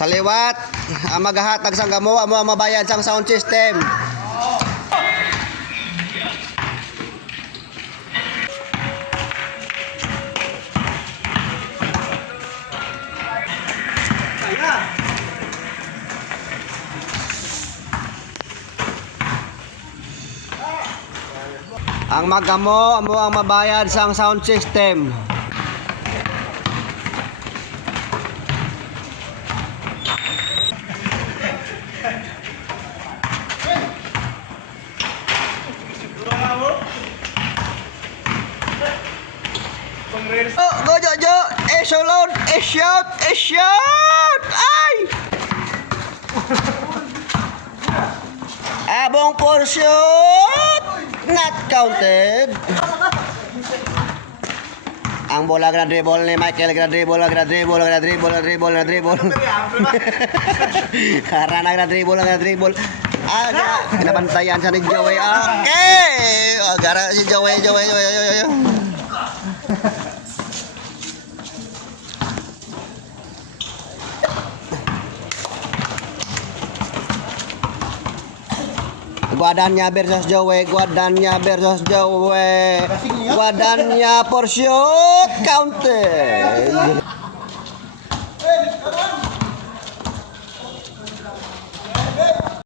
Sa liwat, ang maghahatag sang gamo, amo ang mabayad sang sound system. Ang magamo, amo ang mabayad sang sound system. Oh, go jo jo, eh solon, eh shout, eh shout, ay! Abong portion, not counted. Ang bola gra dribble ni Michael gra dribble gra dribble gra dribble gra dribble gra dribble. Karena gra dribble gra dribble. Aga, pinabantayan sa ni Joey. Okay. Agara si Joey, Joey, Joey, Joey, Joey. Guadaña versus Joey, Guadaña versus Joey. Guadaña por shot counter.